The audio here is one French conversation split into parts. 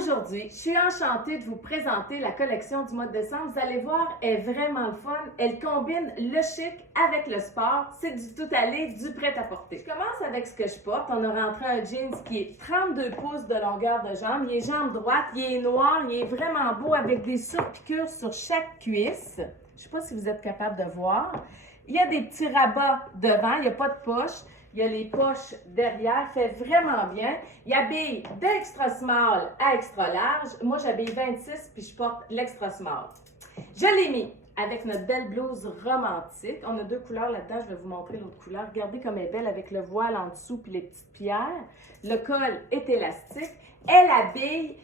Aujourd'hui, je suis enchantée de vous présenter la collection du mois de décembre. Vous allez voir, elle est vraiment le fun. Elle combine le chic avec le sport. C'est du tout aller, du prêt-à-porter. Je commence avec ce que je porte. On a rentré un jeans qui est 32 pouces de longueur de jambe. Il est jambe droite, il est noir, il est vraiment beau avec des surpiqûres sur chaque cuisse. Je ne sais pas si vous êtes capable de voir. Il y a des petits rabats devant, il n'y a pas de poche. Il y a les poches derrière, fait vraiment bien. Il habille d'extra small à extra large. Moi, j'habille 26 puis je porte l'extra small. Je l'ai mis avec notre belle blouse romantique. On a deux couleurs là-dedans. Je vais vous montrer l'autre couleur. Regardez comme elle est belle avec le voile en dessous puis les petites pierres. Le col est élastique. Elle habille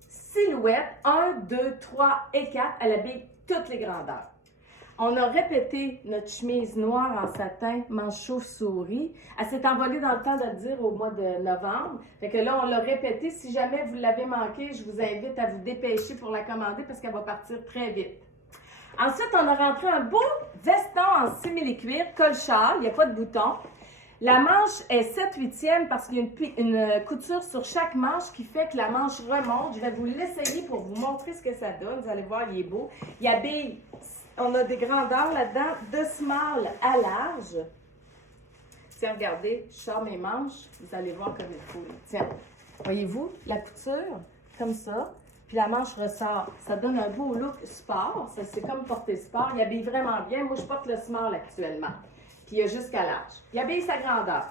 silhouette 1, 2, 3 et 4. Elle habille toutes les grandeurs. On a répété notre chemise noire en satin, manche chauve-souris. Elle s'est envolée dans le temps de le dire au mois de novembre. Fait que là, on l'a répété. Si jamais vous l'avez manqué, je vous invite à vous dépêcher pour la commander parce qu'elle va partir très vite. Ensuite, on a rentré un beau veston en simili-cuir, col-châle, il n'y a pas de bouton. La manche est 7/8e parce qu'il y a une couture sur chaque manche qui fait que la manche remonte. Je vais vous l'essayer pour vous montrer ce que ça donne. Vous allez voir, il est beau. Il habille. On a des grandeurs là-dedans, de small à large. Tiens, regardez, je sors mes manches, vous allez voir comme il faut. Tiens, voyez-vous, la couture, comme ça, puis la manche ressort. Ça donne un beau look sport, c'est comme porter sport. Il habille vraiment bien. Moi, je porte le small actuellement, puis il y a jusqu'à large. Il habille sa grandeur.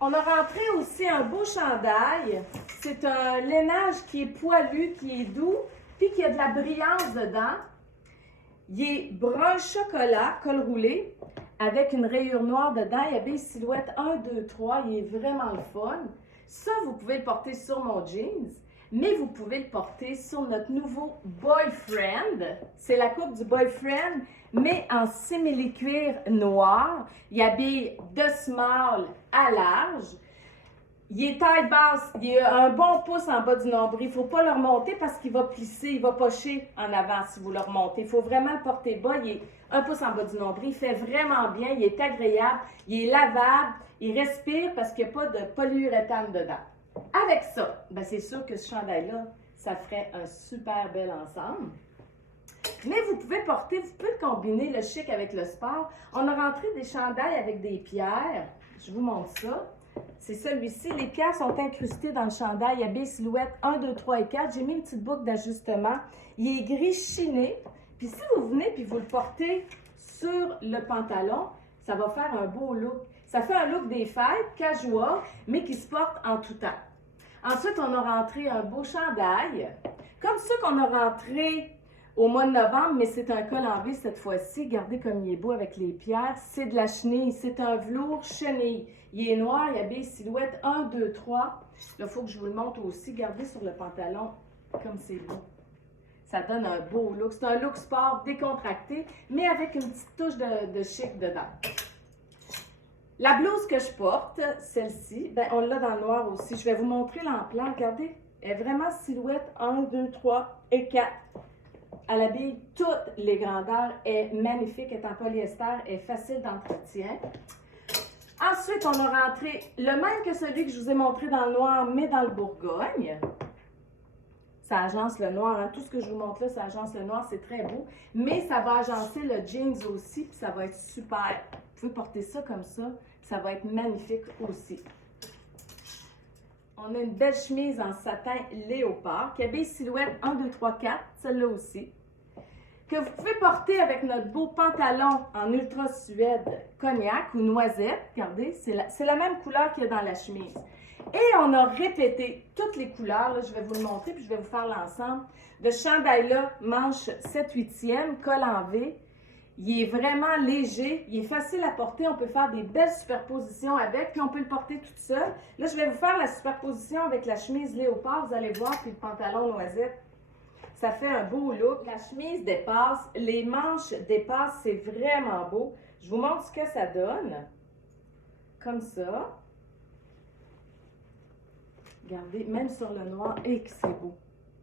On a rentré aussi un beau chandail. C'est un lainage qui est poilu, qui est doux, puis qui a de la brillance dedans. Il est brun chocolat, col roulé, avec une rayure noire dedans. Il habille silhouette 1, 2, 3. Il est vraiment le fun. Ça, vous pouvez le porter sur mon jeans, mais vous pouvez le porter sur notre nouveau boyfriend. C'est la coupe du boyfriend, mais en simili-cuir noir. Il habille de small à large. Il est taille basse, il a un bon pouce en bas du nombril. Il ne faut pas le remonter parce qu'il va plisser, il va pocher en avant si vous le remontez. Il faut vraiment le porter bas. Il est un pouce en bas du nombril. Il fait vraiment bien, il est agréable, il est lavable, il respire parce qu'il n'y a pas de polyuréthane dedans. Avec ça, ben c'est sûr que ce chandail-là, ça ferait un super bel ensemble. Mais vous pouvez porter, vous pouvez combiner le chic avec le sport. On a rentré des chandails avec des pierres. Je vous montre ça. C'est celui-ci. Les pierres sont incrustées dans le chandail. Habille silhouette 1, 2, 3 et 4. J'ai mis une petite boucle d'ajustement. Il est gris chiné. Puis si vous venez et vous le portez sur le pantalon, ça va faire un beau look. Ça fait un look des fêtes, casual, mais qui se porte en tout temps. Ensuite, on a rentré un beau chandail, comme ceux qu'on a rentré au mois de novembre, mais c'est un col en V cette fois-ci. Regardez comme il est beau avec les pierres. C'est de la chenille. C'est un velours chenille. Il est noir, il habille silhouette 1, 2, 3. Là, il faut que je vous le montre aussi. Regardez sur le pantalon comme c'est beau. Ça donne un beau look. C'est un look sport décontracté, mais avec une petite touche de chic dedans. La blouse que je porte, celle-ci, ben, on l'a dans le noir aussi. Je vais vous montrer l'emplant. Regardez, elle est vraiment silhouette 1, 2, 3 et 4. Elle habille toutes les grandeurs, est magnifique, est en polyester, est facile d'entretien. Ensuite, on a rentré le même que celui que je vous ai montré dans le noir, mais dans le Bourgogne. Ça agence le noir, hein. Tout ce que je vous montre là, ça agence le noir, c'est très beau. Mais ça va agencer le jeans aussi, puis ça va être super. Vous pouvez porter ça comme ça, puis ça va être magnifique aussi. On a une belle chemise en satin léopard qui habille silhouette 1, 2, 3, 4, celle-là aussi, que vous pouvez porter avec notre beau pantalon en ultra suède cognac ou noisette. Regardez, c'est la même couleur qu'il y a dans la chemise. Et on a répété toutes les couleurs. Là, je vais vous le montrer puis je vais vous faire l'ensemble. De ce chandail-là, manche 7/8e, col en V. Il est vraiment léger, il est facile à porter, on peut faire des belles superpositions avec, puis on peut le porter toute seule. Là, je vais vous faire la superposition avec la chemise léopard, vous allez voir, puis le pantalon noisette. Ça fait un beau look. La chemise dépasse, les manches dépassent, c'est vraiment beau. Je vous montre ce que ça donne. Comme ça. Regardez, même sur le noir, et que c'est beau.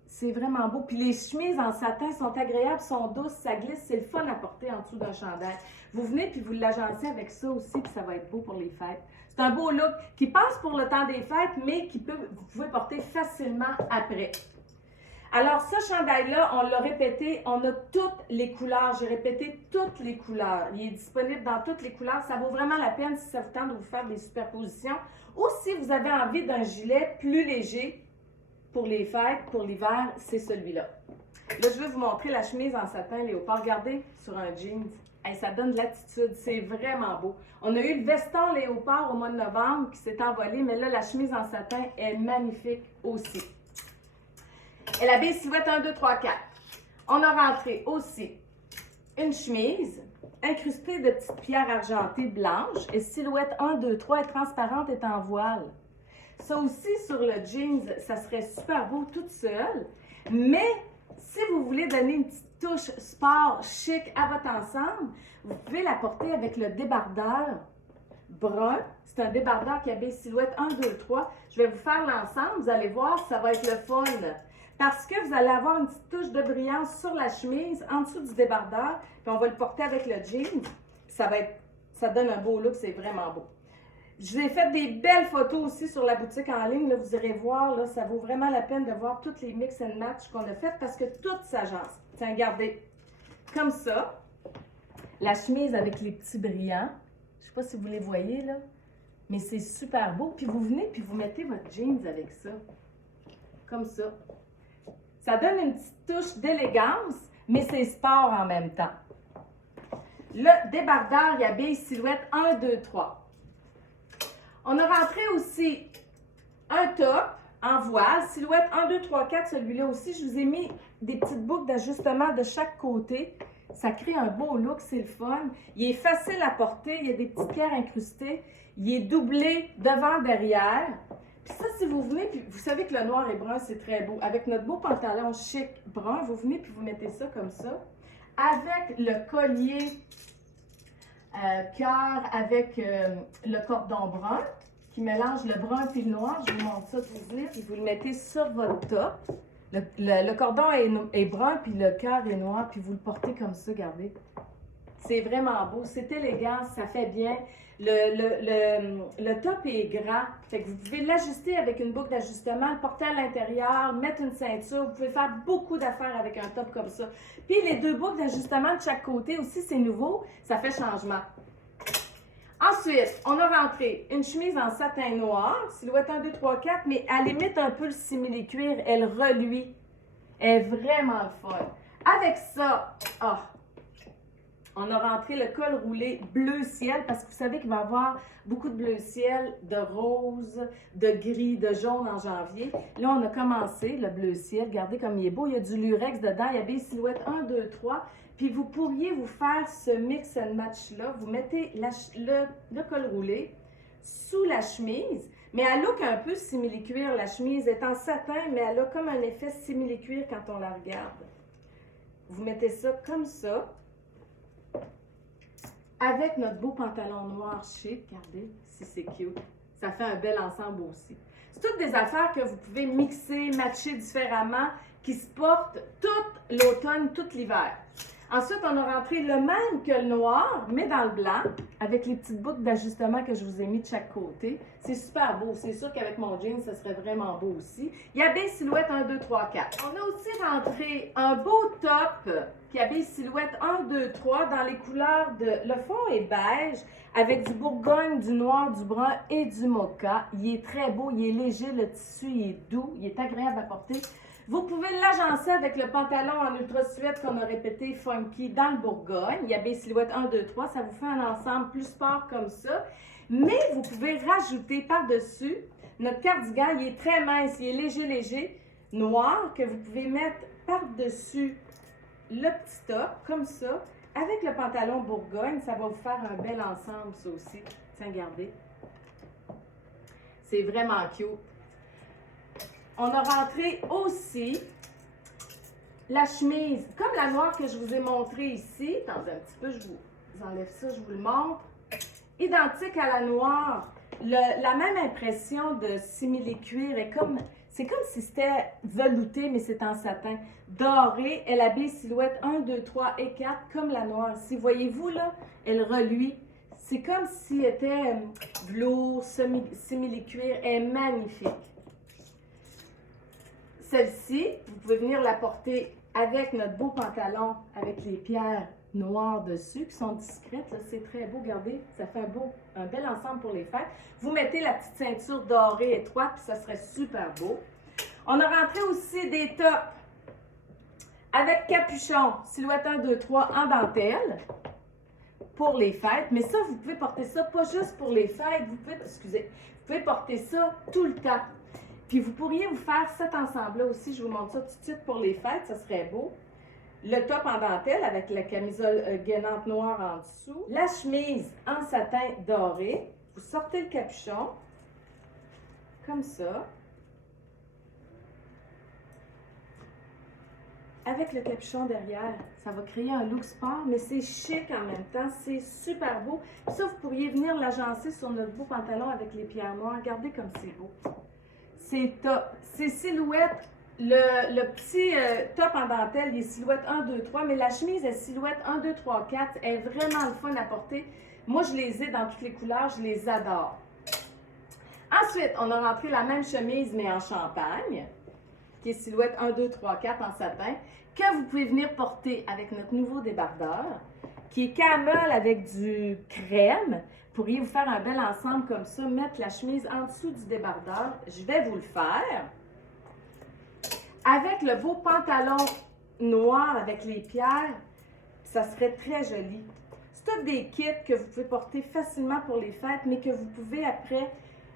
C'est vraiment beau. Puis les chemises en satin sont agréables, sont douces, ça glisse. C'est le fun à porter en dessous d'un chandail. Vous venez puis vous l'agencez avec ça aussi, puis ça va être beau pour les fêtes. C'est un beau look qui passe pour le temps des fêtes, mais vous pouvez porter facilement après. Alors, ce chandail-là, on l'a répété, on a toutes les couleurs. J'ai répété toutes les couleurs. Il est disponible dans toutes les couleurs. Ça vaut vraiment la peine si ça vous tente de vous faire des superpositions. Ou si vous avez envie d'un gilet plus léger pour les fêtes, pour l'hiver, c'est celui-là. Là, je vais vous montrer la chemise en satin léopard. Regardez sur un jeans. Hey, ça donne de l'attitude. C'est vraiment beau. On a eu le veston léopard au mois de novembre qui s'est envolé, mais là, la chemise en satin est magnifique aussi. Elle habille silhouette 1, 2, 3, 4. On a rentré aussi une chemise incrustée de petites pierres argentées blanches et silhouette 1, 2, 3 est transparente, est en voile. Ça aussi, sur le jeans, ça serait super beau toute seule. Mais si vous voulez donner une petite touche sport chic à votre ensemble, vous pouvez la porter avec le débardeur brun. C'est un débardeur qui habille silhouette 1, 2, 3. Je vais vous faire l'ensemble. Vous allez voir, ça va être le fun. Parce que vous allez avoir une petite touche de brillance sur la chemise, en dessous du débardeur, puis on va le porter avec le jean. Ça donne un beau look, c'est vraiment beau. Je vous ai fait des belles photos aussi sur la boutique en ligne. Là, vous irez voir, là, ça vaut vraiment la peine de voir toutes les mix and match qu'on a faites parce que tout s'agence. Tiens, regardez, comme ça, la chemise avec les petits brillants. Je ne sais pas si vous les voyez, là, mais c'est super beau. Puis vous venez, puis vous mettez votre jeans avec ça, comme ça. Ça donne une petite touche d'élégance, mais c'est sport en même temps. Le débardeur, il habille silhouette 1, 2, 3. On a rentré aussi un top en voile, silhouette 1, 2, 3, 4, celui-là aussi. Je vous ai mis des petites boucles d'ajustement de chaque côté. Ça crée un beau look, c'est le fun. Il est facile à porter, il y a des petites pierres incrustées. Il est doublé devant, derrière. Puis ça, si vous venez, puis vous savez que le noir et brun, c'est très beau. Avec notre beau pantalon chic brun, vous venez puis vous mettez ça comme ça. Avec le collier cœur avec le cordon brun qui mélange le brun puis le noir. Je vous montre ça tout de suite. Puis vous le mettez sur votre top. Le cordon est brun puis le cœur est noir. Puis vous le portez comme ça, regardez. C'est vraiment beau. C'est élégant, ça fait bien. Le top est grand, fait que vous pouvez l'ajuster avec une boucle d'ajustement, le porter à l'intérieur, mettre une ceinture. Vous pouvez faire beaucoup d'affaires avec un top comme ça. Puis les deux boucles d'ajustement de chaque côté aussi, c'est nouveau, ça fait changement. Ensuite, on a rentré une chemise en satin noir, silhouette 1, 2, 3, 4, mais elle imite un peu le simili-cuir, elle reluit. Elle est vraiment le fun. Avec ça, on a rentré le col roulé bleu ciel parce que vous savez qu'il va y avoir beaucoup de bleu ciel, de rose, de gris, de jaune en janvier. Là, on a commencé le bleu ciel. Regardez comme il est beau. Il y a du lurex dedans. Il y avait silhouette 1, 2, 3. Puis vous pourriez vous faire ce mix and match-là. Vous mettez le col roulé sous la chemise. Mais elle look un peu simili-cuir. La chemise est en satin, mais elle a comme un effet simili-cuir quand on la regarde. Vous mettez ça comme ça. Avec notre beau pantalon noir chic, regardez si c'est cute. Ça fait un bel ensemble aussi. C'est toutes des affaires que vous pouvez mixer, matcher différemment, qui se portent toute l'automne, tout l'hiver. Ensuite, on a rentré le même que le noir, mais dans le blanc, avec les petites boucles d'ajustement que je vous ai mis de chaque côté. C'est super beau. C'est sûr qu'avec mon jean, ça serait vraiment beau aussi. Il habille silhouette 1, 2, 3, 4. On a aussi rentré un beau top qui habille silhouette 1, 2, 3 dans les couleurs de... Le fond est beige avec du bourgogne, du noir, du brun et du mocha. Il est très beau, il est léger, le tissu il est doux, il est agréable à porter. Vous pouvez l'agencer avec le pantalon en ultra suède qu'on a répété funky dans le Bourgogne. Il y a silhouette 1, 2, 3. Ça vous fait un ensemble plus sport comme ça. Mais vous pouvez rajouter par-dessus notre cardigan. Il est très mince, il est léger, noir, que vous pouvez mettre par-dessus le petit top, comme ça. Avec le pantalon Bourgogne, ça va vous faire un bel ensemble, ça aussi. Tiens, regardez. C'est vraiment cute. On a rentré aussi la chemise, comme la noire que je vous ai montrée ici. Attendez un petit peu, je vous enlève ça, je vous le montre. Identique à la noire. La même impression de simili-cuir. C'est comme si c'était velouté, mais c'est en satin. Doré, elle habille silhouette 1, 2, 3 et 4, comme la noire. Si voyez-vous là, elle reluit. C'est comme s'il était velours, simili-cuir. Elle est magnifique. Celle-ci, vous pouvez venir la porter avec notre beau pantalon avec les pierres noires dessus qui sont discrètes. C'est très beau, regardez, ça fait un bel ensemble pour les fêtes. Vous mettez la petite ceinture dorée étroite, puis ça serait super beau. On a rentré aussi des tops avec capuchon, silhouette 1, 2, 3 en dentelle pour les fêtes. Mais ça, vous pouvez porter ça pas juste pour les fêtes, vous pouvez porter ça tout le temps. Puis vous pourriez vous faire cet ensemble-là aussi, je vous montre ça tout de suite pour les fêtes, ça serait beau. Le top en dentelle avec la camisole gainante noire en dessous. La chemise en satin doré. Vous sortez le capuchon, comme ça. Avec le capuchon derrière, ça va créer un look sport, mais c'est chic en même temps, c'est super beau. Puis ça, vous pourriez venir l'agencer sur notre beau pantalon avec les pierres noires. Regardez comme c'est beau. C'est top. C'est silhouette, le petit top en dentelle, il est silhouette 1, 2, 3, mais la chemise est silhouette 1, 2, 3, 4. Elle est vraiment le fun à porter. Moi, je les ai dans toutes les couleurs, je les adore. Ensuite, on a rentré la même chemise, mais en champagne, qui est silhouette 1, 2, 3, 4 en satin, que vous pouvez venir porter avec notre nouveau débardeur, qui est camel avec du crème. Vous pourriez vous faire un bel ensemble comme ça, mettre la chemise en dessous du débardeur. Je vais vous le faire. Avec le beau pantalon noir avec les pierres, ça serait très joli. C'est tous des kits que vous pouvez porter facilement pour les fêtes, mais que vous pouvez après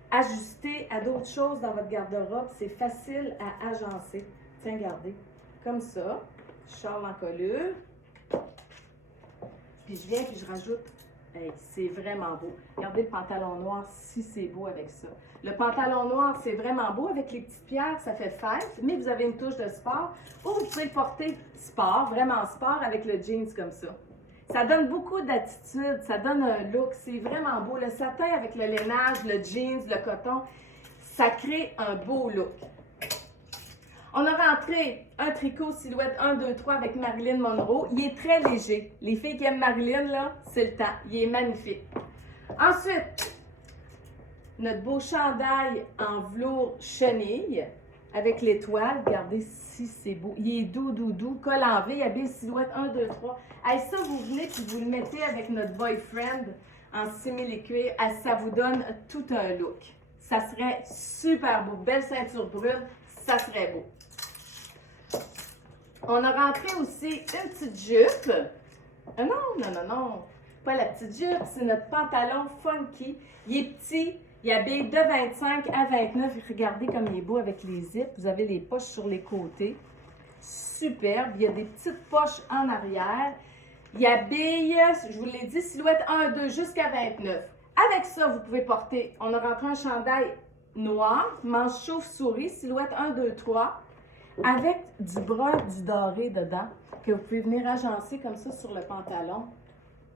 ajuster à d'autres choses dans votre garde-robe. C'est facile à agencer. Tiens, regardez. Comme ça. Charle en colure. Puis je viens puis je rajoute. Hey, c'est vraiment beau. Regardez le pantalon noir, si c'est beau avec ça. Le pantalon noir, c'est vraiment beau avec les petites pierres, ça fait fête, mais vous avez une touche de sport. Ou vous pouvez le porter sport, vraiment sport, avec le jeans comme ça. Ça donne beaucoup d'attitude, ça donne un look, c'est vraiment beau. Le satin avec le lainage, le jeans, le coton, ça crée un beau look. On a rentré un tricot silhouette 1, 2, 3 avec Marilyn Monroe. Il est très léger. Les filles qui aiment Marilyn, là, c'est le temps. Il est magnifique. Ensuite, notre beau chandail en velours chenille avec l'étoile. Regardez si c'est beau. Il est doux, doux, doux. Col en V, habille silhouette 1, 2, 3. Hey, ça, vous venez et vous le mettez avec notre boyfriend en simili-cuir. Ça vous donne tout un look. Ça serait super beau. Belle ceinture brune, ça serait beau. On a rentré aussi une petite jupe. Non. Pas la petite jupe, c'est notre pantalon funky. Il est petit, il habille de 25 à 29. Regardez comme il est beau avec les zips. Vous avez les poches sur les côtés. Superbe. Il y a des petites poches en arrière. Il habille, je vous l'ai dit, silhouette 1, 2 jusqu'à 29. Avec ça, vous pouvez porter, on a rentré un chandail noir, manche chauve-souris, silhouette 1, 2, 3. Avec du brun, du doré dedans, que vous pouvez venir agencer comme ça sur le pantalon.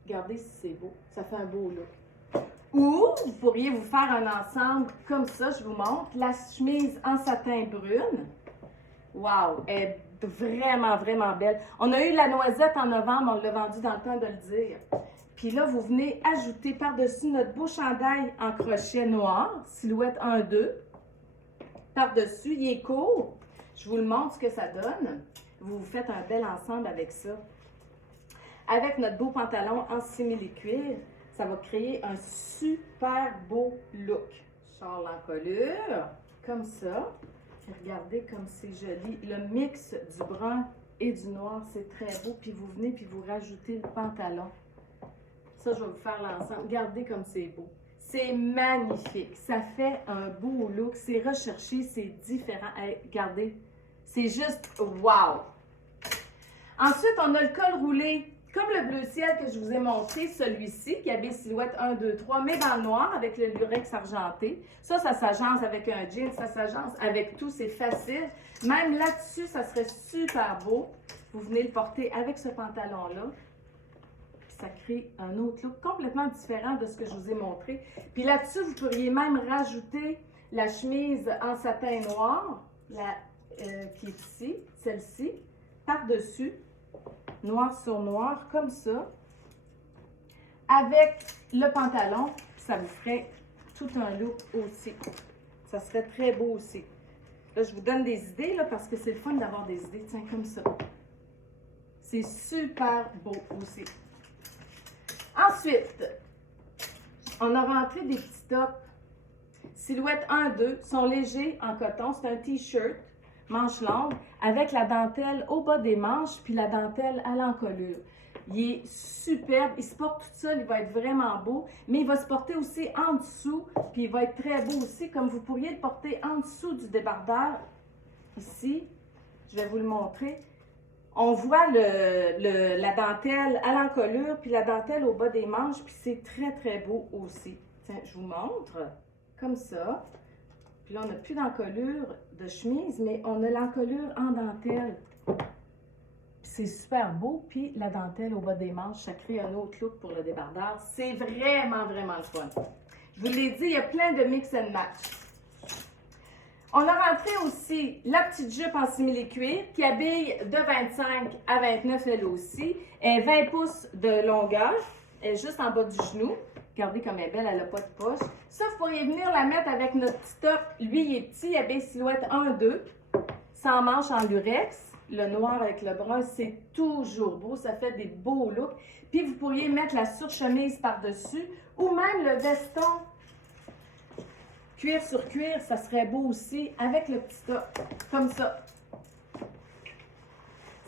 Regardez si c'est beau. Ça fait un beau look. Ou vous pourriez vous faire un ensemble comme ça, je vous montre. La chemise en satin brune. Wow! Elle est vraiment, vraiment belle. On a eu la noisette en novembre, on l'a vendue dans le temps de le dire. Puis là, vous venez ajouter par-dessus notre beau chandail en crochet noir, silhouette 1, 2. Par-dessus, il est court. Je vous le montre ce que ça donne. Vous vous faites un bel ensemble avec ça. Avec notre beau pantalon en simili-cuir, ça va créer un super beau look. Charle en colure, comme ça. Et regardez comme c'est joli. Le mix du brun et du noir, c'est très beau. Puis vous venez puis vous rajoutez le pantalon. Ça, je vais vous faire l'ensemble. Regardez comme c'est beau. C'est magnifique. Ça fait un beau look. C'est recherché, c'est différent. Hey, regardez. C'est juste wow! Ensuite, on a le col roulé, comme le bleu ciel que je vous ai montré, celui-ci, qui habille silhouette 1, 2, 3, mais dans le noir avec le lurex argenté. Ça s'agence avec un jean, ça s'agence avec tout, c'est facile. Même là-dessus, ça serait super beau. Vous venez le porter avec ce pantalon-là. Ça crée un autre look complètement différent de ce que je vous ai montré. Puis là-dessus, vous pourriez même rajouter la chemise en satin noir, qui est ici, celle-ci, par-dessus, noir sur noir, comme ça, avec le pantalon, ça vous ferait tout un look aussi. Ça serait très beau aussi. Là, je vous donne des idées, là, parce que c'est le fun d'avoir des idées, tiens, comme ça. C'est super beau aussi. Ensuite, on a rentré des petits tops. Silhouette 1-2, sont légers en coton. C'est un t-shirt, manche longue, avec la dentelle au bas des manches, puis la dentelle à l'encolure. Il est superbe, il se porte tout seul, il va être vraiment beau, mais il va se porter aussi en dessous, puis il va être très beau aussi, comme vous pourriez le porter en dessous du débardeur. Ici, je vais vous le montrer. On voit la dentelle à l'encolure, puis la dentelle au bas des manches, puis c'est très, très beau aussi. Tiens, je vous montre, comme ça. Puis là, on n'a plus d'encolure de chemise, mais on a l'encolure en dentelle. C'est super beau, puis la dentelle au bas des manches, ça crée un autre look pour le débardeur. C'est vraiment, vraiment le fun. Je vous l'ai dit, il y a plein de mix and match. On a rentré aussi la petite jupe en simili-cuir qui habille de 25 à 29 elle aussi. Elle est 20 pouces de longueur. Elle est juste en bas du genou. Regardez comme elle est belle, elle n'a pas de poche. Ça, vous pourriez venir la mettre avec notre petit top. Lui, il est petit, il habille silhouette 1-2. Sans manche en lurex. Le noir avec le brun, c'est toujours beau. Ça fait des beaux looks. Puis, vous pourriez mettre la surchemise par-dessus ou même le veston. Cuir sur cuir, ça serait beau aussi avec le petit top, comme ça.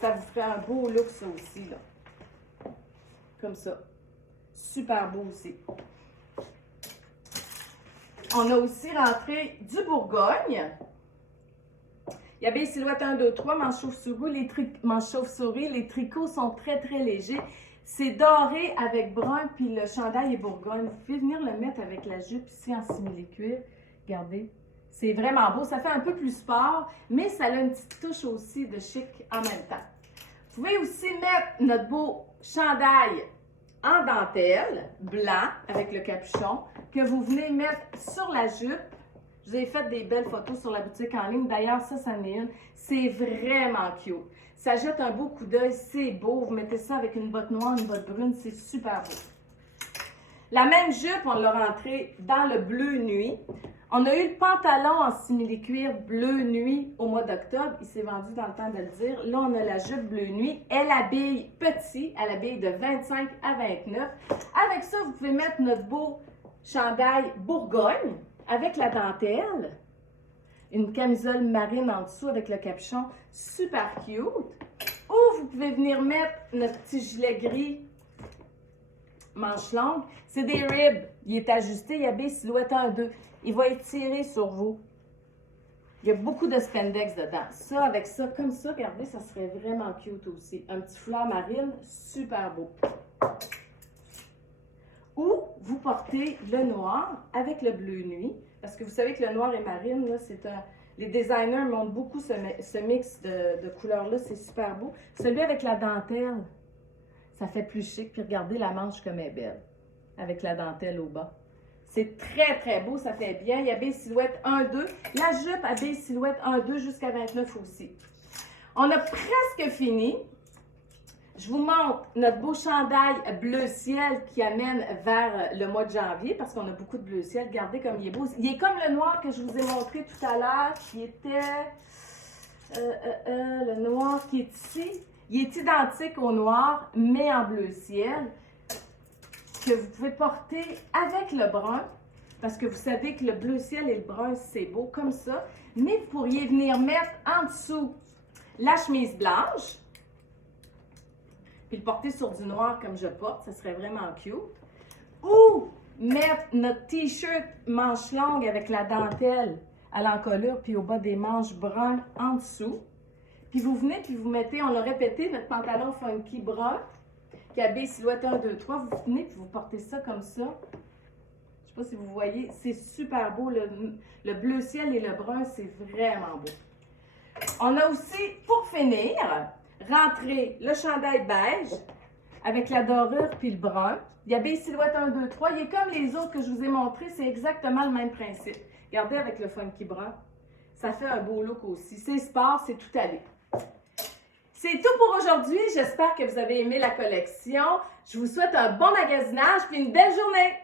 Ça vous ferait un beau look, ça aussi, là. Comme ça. Super beau aussi. On a aussi rentré du Bourgogne. Il y avait silhouette 1, 2, 3, manche chauve-souris. Les tricots sont très, très légers. C'est doré avec brun, puis le chandail est Bourgogne. Vous pouvez venir le mettre avec la jupe ici en simili-cuir. Regardez, c'est vraiment beau. Ça fait un peu plus sport, mais ça a une petite touche aussi de chic en même temps. Vous pouvez aussi mettre notre beau chandail en dentelle, blanc, avec le capuchon, que vous venez mettre sur la jupe. Je vous ai fait des belles photos sur la boutique en ligne. D'ailleurs, ça en est une. C'est vraiment cute. Ça jette un beau coup d'œil. C'est beau. Vous mettez ça avec une botte noire, une botte brune. C'est super beau. La même jupe, on l'a rentrée dans le bleu nuit. On a eu le pantalon en simili-cuir bleu nuit au mois d'octobre. Il s'est vendu dans le temps de le dire. Là, on a la jupe bleu nuit. Elle habille petit. Elle habille de 25 à 29. Avec ça, vous pouvez mettre notre beau chandail Bourgogne avec la dentelle. Une camisole marine en dessous avec le capuchon. Super cute. Ou vous pouvez venir mettre notre petit gilet gris manche longue. C'est des ribs. Il est ajusté. Il habille silhouette 1-2. Il va étirer sur vous. Il y a beaucoup de spandex dedans. Ça, avec ça, comme ça, regardez, ça serait vraiment cute aussi. Un petit foulard marine, super beau. Ou vous portez le noir avec le bleu nuit. Parce que vous savez que le noir et marine, là, c'est un... Les designers montrent beaucoup ce mix de couleurs-là. C'est super beau. Celui avec la dentelle, ça fait plus chic. Puis regardez la manche comme elle est belle. Avec la dentelle au bas. C'est très, très beau, ça fait bien. Il y avait silhouette 1-2. La jupe habille silhouette 1-2 jusqu'à 29 aussi. On a presque fini. Je vous montre notre beau chandail bleu ciel qui amène vers le mois de janvier parce qu'on a beaucoup de bleu ciel. Regardez comme il est beau. Il est comme le noir que je vous ai montré tout à l'heure qui était le noir qui est ici. Il est identique au noir, mais en bleu ciel, que vous pouvez porter avec le brun, parce que vous savez que le bleu ciel et le brun, c'est beau comme ça. Mais vous pourriez venir mettre en dessous la chemise blanche, puis le porter sur du noir comme je porte, ça serait vraiment cute. Ou mettre notre t-shirt manche longue avec la dentelle à l'encolure, puis au bas des manches brun en dessous. Puis vous venez, puis vous mettez, on l'a répété, notre pantalon funky brun, qui habille silhouette 1, 2, 3. Vous venez, puis vous portez ça comme ça. Je ne sais pas si vous voyez, c'est super beau. Le bleu ciel et le brun, c'est vraiment beau. On a aussi, pour finir, rentré le chandail beige avec la dorure puis le brun. Il habille silhouette 1, 2, 3. Il est comme les autres que je vous ai montrés. C'est exactement le même principe. Regardez avec le funky brun. Ça fait un beau look aussi. C'est sport, c'est tout allé. C'est tout pour aujourd'hui. J'espère que vous avez aimé la collection. Je vous souhaite un bon magasinage puis une belle journée!